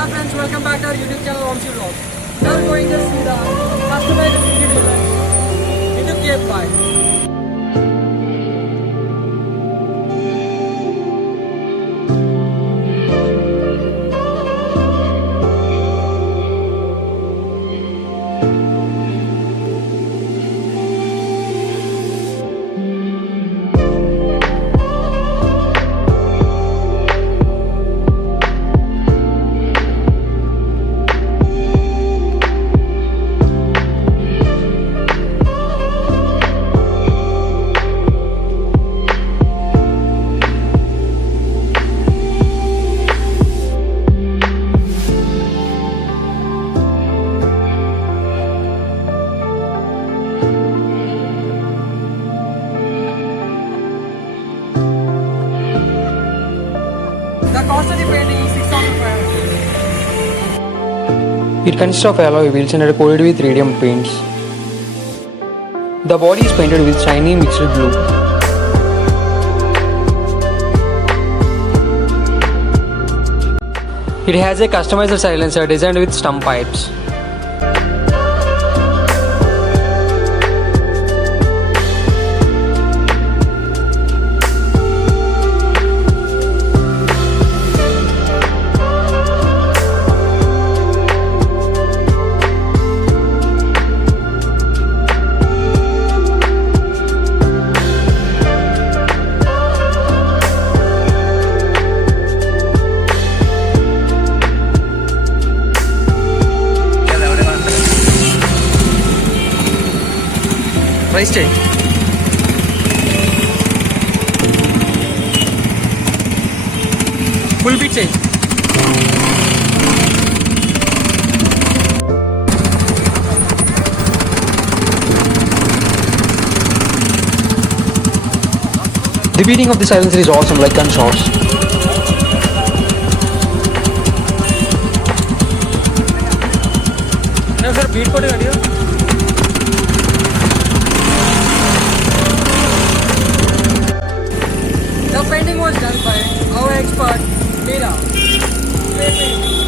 Hi friends, welcome back to our YouTube channel Vamsi Vlog. Now we're going to see the customized city deluxe into Cape Vine. The cost of the painting is 6,500. It consists of alloy wheels and are coated with radium paints. The body is painted with shiny mixed blue. It has a customized silencer designed with stump pipes. Price change. Full beat change. The beating of the silencer is awesome like gunshots. No sir, beat ko diya. The painting was done by our expert, Meera Spraying Painting.